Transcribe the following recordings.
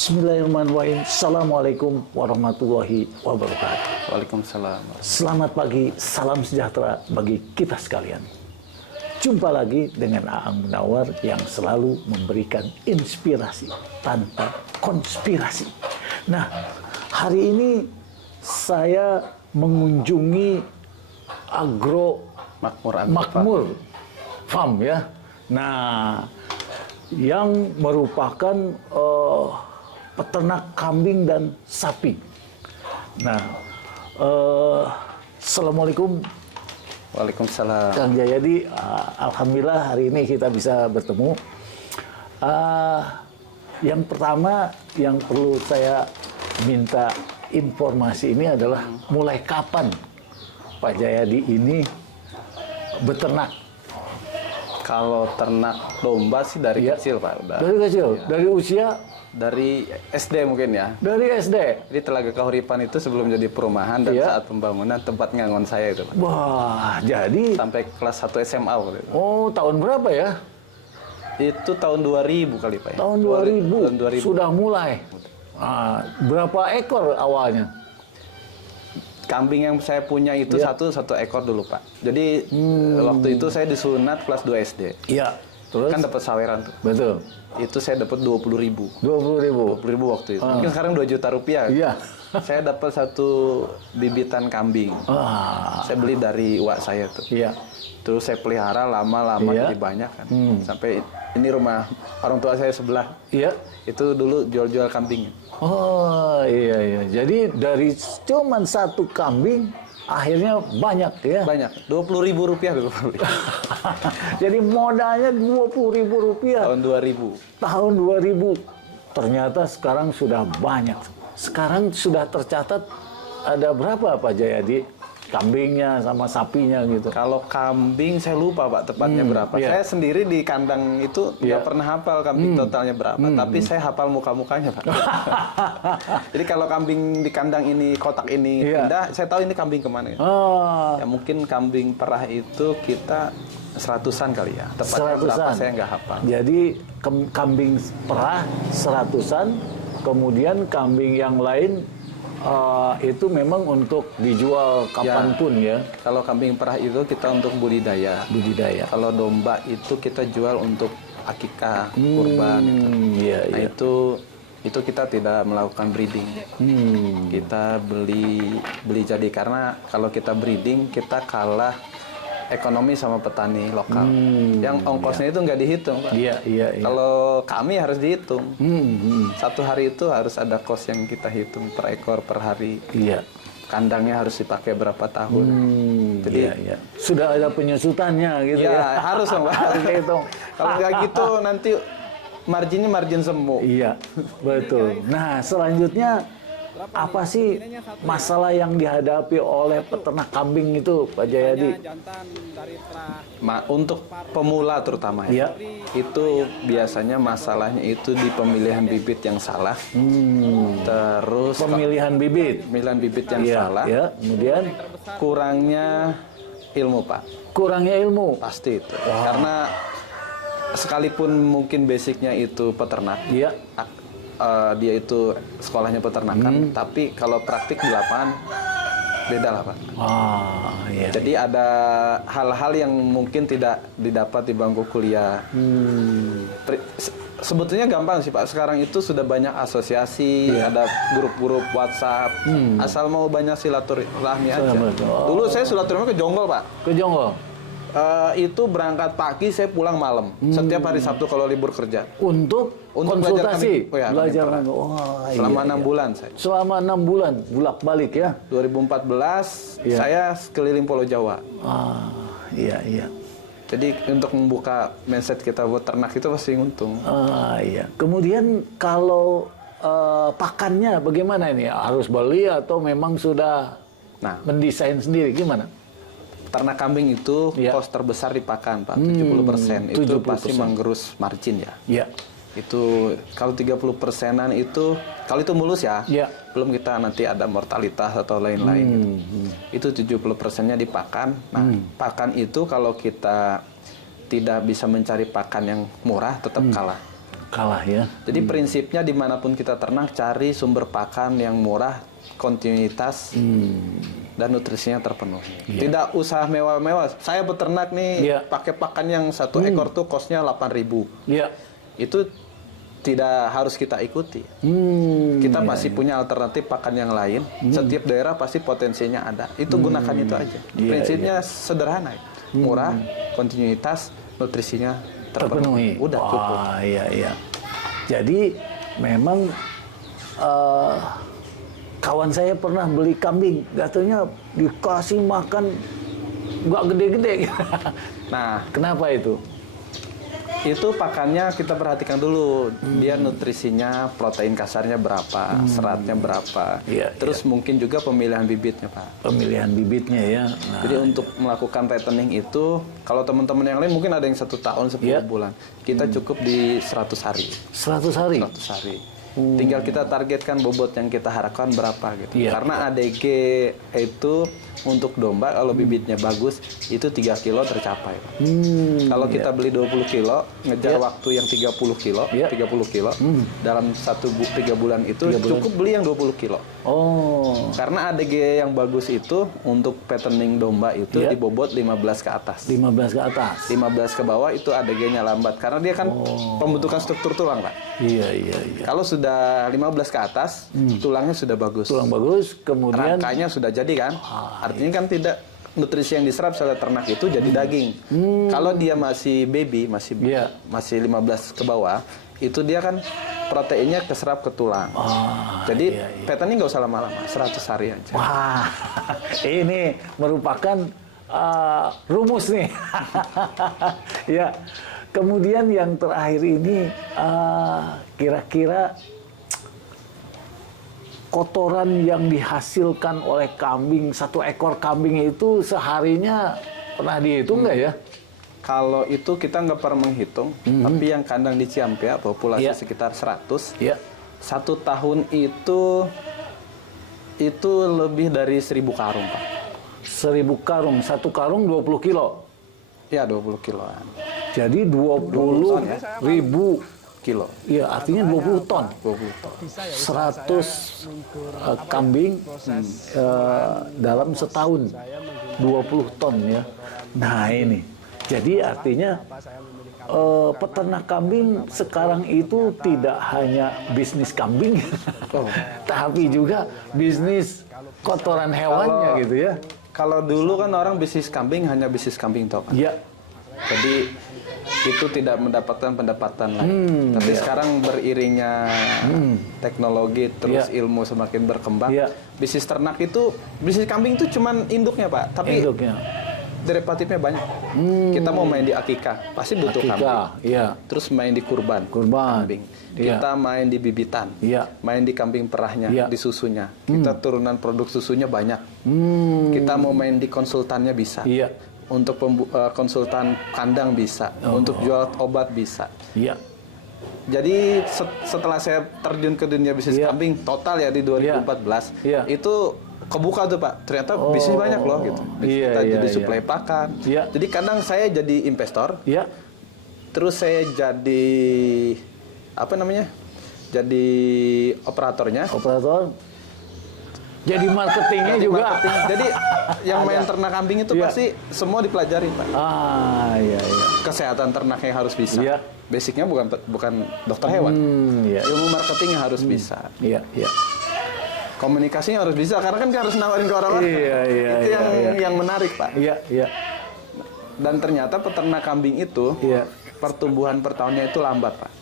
Bismillahirrahmanirrahim. Assalamualaikum warahmatullahi wabarakatuh. Waalaikumsalam. Selamat pagi, salam sejahtera bagi kita sekalian. Jumpa lagi dengan Aang Munawar yang selalu memberikan inspirasi tanpa konspirasi. Nah, hari ini saya mengunjungi Makmur Farm ya. Nah, yang merupakan peternak kambing dan sapi. Nah, Assalamualaikum. Waalaikumsalam. Kang Jayadi, alhamdulillah hari ini kita bisa bertemu. Yang pertama yang perlu saya minta informasi ini adalah mulai kapan Pak Jayadi ini beternak? Kalau ternak domba sih dari Ya. kecil, Pak. Udah. Dari kecil, Ya. dari usia? Dari SD mungkin ya. Dari SD? Jadi Telaga Kahuripan itu sebelum jadi perumahan dan Ya. saat pembangunan tempat ngangon saya itu, Pak. Wah, jadi... Sampai kelas 1 SMA waktu itu. Oh, tahun berapa ya? Itu tahun 2000 kali, Pak. Ya? Tahun 2000, Tahun 2000. sudah mulai. Berapa ekor awalnya? Kambing yang saya punya itu Ya. satu ekor dulu, Pak. Jadi waktu itu saya disunat kelas 2 SD. Iya. Terus? Kan dapat saweran tuh. Betul. Itu saya dapat 20.000. 20.000. 20.000 waktu itu. Mungkin sekarang 2 juta rupiah. Iya. Saya dapat satu bibitan kambing. Saya beli dari uak saya tuh. Iya. Terus saya pelihara lama-lama Iya. jadi banyak kan. Sampai ini rumah orang tua saya sebelah. Iya. Itu dulu jual-jual kambing. Oh, iya. Jadi dari cuman satu kambing, akhirnya banyak ya? Banyak. 20.000 rupiah dulu. Jadi modalnya 20.000 rupiah. Tahun 2000. Tahun 2000. Ternyata sekarang sudah banyak. Sekarang sudah tercatat ada berapa Pak Jayadi? Kambingnya sama sapinya gitu. Kalau kambing saya lupa, Pak, tepatnya berapa. Iya. Saya sendiri di kandang itu Iya. nggak pernah hafal kambing totalnya berapa, tapi saya hafal muka-mukanya, Pak. Jadi kalau kambing di kandang ini, kotak ini Iya. pindah, saya tahu ini kambing kemana. Oh, Ya mungkin kambing perah itu kita 100-an kali ya. Tepatnya berapa 100-an. saya nggak hafal. Jadi kambing perah 100-an, kemudian kambing yang lain itu memang untuk dijual kapanpun ya. Kalau kambing perah itu kita untuk budidaya. Budidaya. Kalau domba itu kita jual untuk akikah, kurban. Iya, Nah iya. itu kita tidak melakukan breeding. Kita beli jadi, karena kalau kita breeding kita kalah ekonomi sama petani lokal. Yang ongkosnya itu nggak dihitung, Pak. Iya. Kalau kami harus dihitung. Hmm. Satu hari itu harus ada kos yang kita hitung per ekor per hari. Iya. Kandangnya harus dipakai berapa tahun. Jadi Iya. Sudah ada penyusutannya gitu ya harus dong, Pak. Harus dihitung. Kalau nggak gitu nanti marginnya margin semu. Iya, betul. Nah, selanjutnya apa sih masalah yang dihadapi oleh peternak kambing itu, Pak Jayadi? Untuk pemula terutama ya, itu biasanya masalahnya itu di pemilihan bibit yang salah. Terus Pemilihan bibit. yang Iya, salah. ya. Kemudian Kurangnya ilmu, Pak. kurangnya ilmu. Pasti itu. Karena sekalipun mungkin basicnya itu peternak, Iya. dia itu sekolahnya peternakan, tapi kalau praktik di lapangan beda lah, Pak. Iya. Jadi ada hal-hal yang mungkin tidak didapat di bangku kuliah. Sebetulnya gampang sih, Pak. Sekarang itu sudah banyak asosiasi, ada grup-grup WhatsApp. Asal mau banyak silaturahmi aja. Dulu saya silaturahmi ke Jonggol, Pak. Ke Jonggol. Itu berangkat pagi, saya pulang malam. Setiap hari Sabtu kalau libur kerja. Untuk belajar konsultasi. kambing. Oh ya, Belajar kambing kambing. Wah, Selama iya, 6 iya. bulan saya. Selama 6 bulan, bolak-balik ya. 2014 Iya. saya keliling Pulau Jawa. Iya. Jadi untuk membuka mindset kita buat ternak itu pasti untung. Iya. Kemudian kalau pakannya bagaimana ini? Harus beli atau memang sudah mendesain sendiri? Gimana? Ternak kambing itu kos terbesar di pakan, Pak. 70%. Itu 70%. pasti menggerus margin ya. Iya. Itu kalau 30%-an itu, kalau itu mulus ya. Iya. Belum kita nanti ada mortalitas atau lain-lain. Itu 70%-nya di pakan. Nah, pakan itu kalau kita tidak bisa mencari pakan yang murah, tetap kalah. Kalah ya. Jadi prinsipnya dimanapun kita ternak, cari sumber pakan yang murah, kontinuitas, dan nutrisinya terpenuhi. Tidak usah mewah-mewah. Saya peternak nih, pakai pakan yang 1 ekor tuh kosnya 8.000. Iya. Itu tidak harus kita ikuti. Kita masih punya alternatif pakan yang lain. Setiap daerah pasti potensinya ada. Itu gunakan itu aja. Prinsipnya sederhana. Murah, kontinuitas, nutrisinya terpenuhi. Udah cukup. Iya. Jadi memang kawan saya pernah beli kambing, katanya dikasih makan nggak gede-gede. Nah, kenapa itu? Itu pakannya kita perhatikan dulu, dia nutrisinya, protein kasarnya berapa, seratnya berapa. Terus mungkin juga pemilihan bibitnya, Pak. Pemilihan bibitnya ya. Nah, jadi untuk melakukan fattening itu, kalau teman-teman yang lain mungkin ada yang 1 tahun 10 bulan, kita cukup di 100 hari. 100 hari? 100 hari. Tinggal kita targetkan bobot yang kita harapkan berapa gitu. Karena ADG itu untuk domba kalau bibitnya bagus itu 3 kilo tercapai. Kalau kita beli 20 kilo, ngejar waktu yang 30 kilo, 30 kilo dalam 3 bulan itu cukup beli yang 20 kilo. Karena ADG yang bagus itu untuk fattening domba itu dibobot 15 ke atas. 15 ke atas. 15 ke bawah itu ADG-nya lambat karena dia kan pembentukan struktur tulang, Pak. Iya. Kalau sudah 15 ke atas, tulangnya sudah bagus. Tulang bagus, kemudian rangkanya sudah jadi kan? Artinya kan tidak nutrisi yang diserap oleh ternak itu jadi daging. Kalau dia masih baby, masih 15 ke bawah, itu dia kan proteinnya keserap ke tulang. Jadi fattening nggak usah lama-lama, 100 hari aja. Wah, ini merupakan rumus nih. Ya. Kemudian yang terakhir ini kira-kira kotoran yang dihasilkan oleh kambing, 1 ekor kambing itu seharinya pernah dihitung nggak ya? Kalau itu kita nggak pernah menghitung, tapi yang kandang di Ciampea populasi sekitar 100. 1 tahun itu lebih dari 1.000 karung, Pak. 1.000 karung, 1 karung 20 kilo. Ya, 20 kiloan. Jadi 20.000 kilo. Iya, artinya 20 ton. 20 ton. 100 kambing dalam setahun. 20 ton ya. Nah ini. Jadi artinya peternak kambing sekarang itu tidak hanya bisnis kambing, tapi juga bisnis kotoran hewannya gitu ya. Kalau dulu kan orang bisnis kambing hanya bisnis kambing toh. Iya. Jadi itu tidak mendapatkan pendapatan lagi. Tapi sekarang beriringnya teknologi terus ilmu semakin berkembang. Bisnis ternak itu, bisnis kambing itu cuman induknya, Pak. Tapi derivatifnya banyak. Kita mau main di akikah, pasti butuh kambing. Terus main di kurban. Kambing. Kita main di bibitan. Main di kambing perahnya, di susunya. Kita turunan produk susunya banyak. Kita mau main di konsultannya bisa. Untuk konsultan kandang bisa, untuk jual obat bisa. Jadi setelah saya terjun ke dunia bisnis kambing total ya di 2014, itu kebuka tuh, Pak. Ternyata bisnis banyak loh gitu. Kita jadi suplai pakan. Jadi kadang saya jadi investor. Terus saya jadi apa namanya? Jadi operatornya. Jadi marketingnya juga. Jadi yang main ternak kambing itu pasti semua dipelajari, Pak. Kesehatan ternaknya harus bisa. Basicnya bukan dokter hewan. Ilmu marketingnya harus bisa. Komunikasinya harus bisa karena kan harus nawarin ke orang-orang. Itu yang menarik, Pak. Dan ternyata peternak kambing itu pertumbuhan per tahunnya itu lambat, Pak.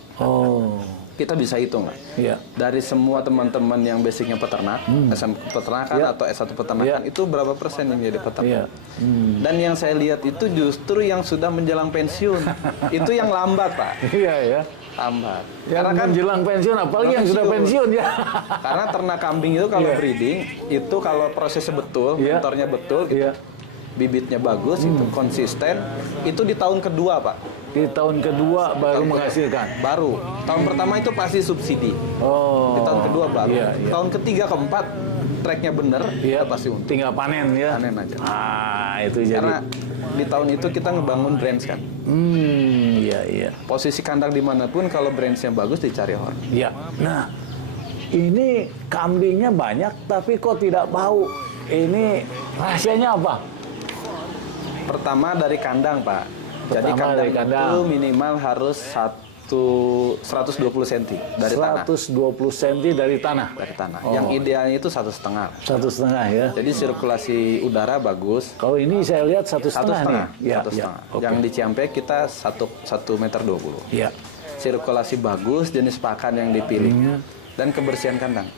Kita bisa hitung, Pak. Dari semua teman-teman yang basicnya peternak, SM peternakan atau S1 peternakan, itu berapa persen yang jadi peternak? Dan yang saya lihat itu justru yang sudah menjelang pensiun. Itu yang lambat, Pak. Lambat. Karena kan menjelang pensiun, apalagi yang sudah pensiun ya. Karena ternak kambing itu kalau breeding, itu kalau prosesnya betul, mentornya betul, gitu, bibitnya bagus, itu konsisten, itu di tahun kedua, Pak. Di tahun kedua baru menghasilkan. Baru. Tahun pertama itu pasti subsidi. Di tahun kedua baru. Tahun ketiga keempat tracknya bener, kita pasti untung. Tinggal panen ya. Panen aja. Itu jadi. Karena di tahun itu kita ngebangun branch kan. Iya, iya. Posisi kandang dimanapun kalau brandsnya bagus dicari orang. Ya, nah ini kambingnya banyak tapi kok tidak bau. Ini rahasianya apa? Pertama dari kandang, Pak. Jadi Pertama kandang, dari kandang. itu minimal harus 120 cm dari tanah. 120 cm dari tanah. Dari tanah. Oh. Yang idealnya itu 1,5. 1,5 ya. Jadi sirkulasi udara bagus. Kalau ini saya lihat 1,5 nih. 1,5. Ya, 1,5. ya. Oke. Yang di Ciampek kita 1,20 meter. Ya. Sirkulasi bagus, jenis pakan yang dipilih, dan kebersihan kandang.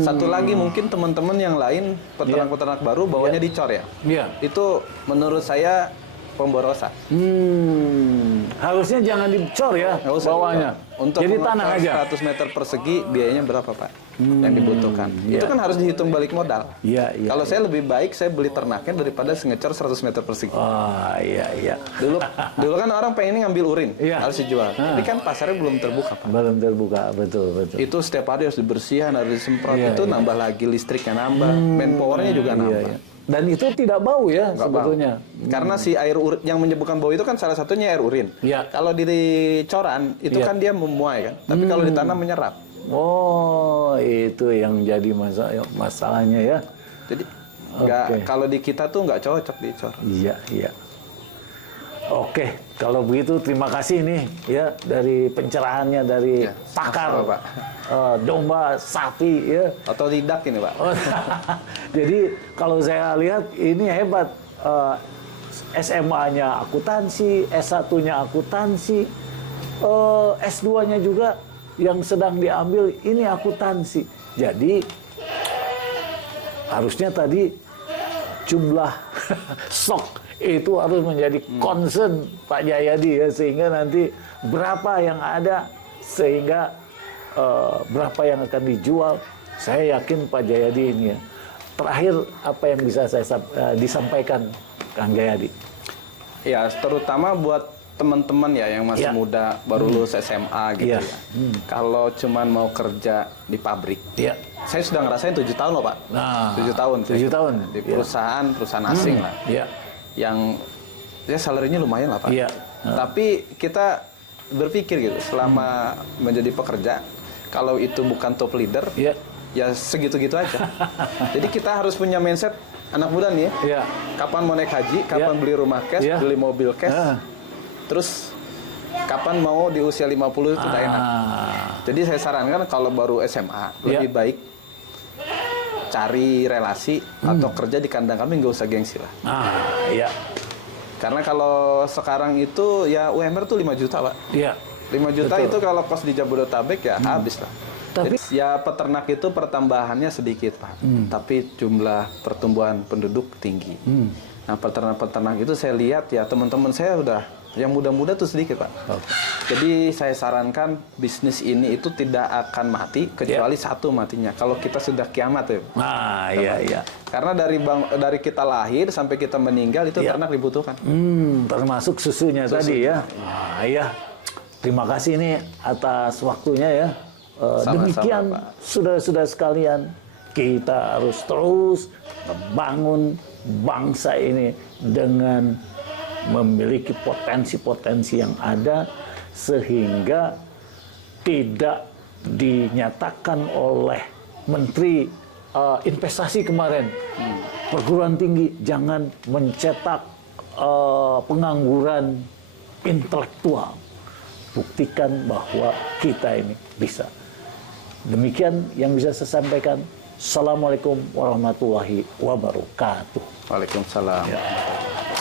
Satu lagi mungkin teman-teman yang lain, peternak-peternak baru bawanya dicor ya. Iya. Itu menurut saya pemborosan. Harusnya jangan dicor ya Nggak usah bawahnya. dicor. Untuk Jadi tanah mengoper aja. 100 meter persegi biayanya berapa, Pak? Yang dibutuhkan. Itu kan harus dihitung balik modal. Iya, iya. Kalau saya lebih baik saya beli ternaknya daripada ngecor 100 meter persegi. Oh, iya, iya. Dulu kan orang pengen ngambil urin, Iya. harus dijual. Tapi kan pasarnya belum terbuka, Pak. Belum terbuka, betul, betul. Itu setiap hari harus dibersihkan, harus disemprot. Iya, Itu iya. nambah lagi listriknya nambah, manpowernya juga Iya, nambah. iya. Dan itu tidak bau ya Nggak sebetulnya. bau. Karena si air urin yang menyebabkan bau itu kan salah satunya air urin. Iya. Kalau di coran itu Iya. kan dia memuai kan. Tapi kalau di tanah menyerap. Oh, itu yang jadi masalahnya ya. Jadi nggak Oke. kalau di kita tuh nggak cocok dicor. Iya, iya. Oke, kalau begitu terima kasih nih ya dari pencerahannya dari Ya, pakar sama-sama, Pak. Domba, sapi ya. Atau tidak ini, Pak. Oh, jadi kalau saya lihat ini hebat. SMA-nya akuntansi, S1-nya akuntansi, S2-nya juga yang sedang diambil ini akuntansi. Jadi harusnya tadi jumlah stok itu harus menjadi concern Pak Jayadi ya, sehingga nanti berapa yang ada sehingga berapa yang akan dijual. Saya yakin Pak Jayadi ini ya. Terakhir apa yang bisa saya disampaikan Kang Jayadi? Ya, terutama buat teman-teman ya yang masih Ya. muda, baru lulus SMA gitu Iya. ya. Kalau cuman mau kerja di pabrik, Iya. saya sudah ngerasain 7 tahun loh, Pak. Nah, 7 tahun. 7 tahun. Di Iya. perusahaan asing lah. Iya. Yang ya salarinya lumayan lah, Pak. Iya. Tapi kita berpikir gitu, selama menjadi pekerja, kalau itu bukan top leader, Iya. ya segitu-gitu aja. Jadi kita harus punya mindset anak muda nih ya. Iya. Kapan mau naik haji, kapan Iya. beli rumah cash, Iya. beli mobil cash. Ah. Terus kapan mau di usia 50 itu udah enak. Jadi saya sarankan kalau baru SMA lebih Iya. baik cari relasi atau kerja di kandang kambing, nggak usah gengsi lah. Iya. Karena kalau sekarang itu ya UMR tuh 5 juta, Pak. Iya. 5 juta Betul. itu kalau kos di Jabodetabek ya habis lah. Tapi- Jadi, ya peternak itu pertambahannya sedikit, Pak. Tapi jumlah pertumbuhan penduduk tinggi. Nah, peternak-peternak itu saya lihat ya teman-teman saya udah yang muda-muda tuh sedikit, Pak. Jadi saya sarankan bisnis ini itu tidak akan mati kecuali satu matinya. Kalau kita sudah kiamat ya. Nah, iya, iya. Karena dari kita lahir sampai kita meninggal itu Iya. ternak dibutuhkan. Termasuk susunya tadi ya. Nah, iya. Terima kasih nih atas waktunya ya. Sama-sama, Demikian Pak. saudara-saudara sekalian, kita harus terus membangun bangsa ini dengan memiliki potensi-potensi yang ada sehingga tidak dinyatakan oleh Menteri Investasi kemarin perguruan tinggi jangan mencetak pengangguran intelektual. Buktikan bahwa kita ini bisa. Demikian yang bisa saya sampaikan. Assalamualaikum warahmatullahi wabarakatuh. Waalaikumsalam. Ya.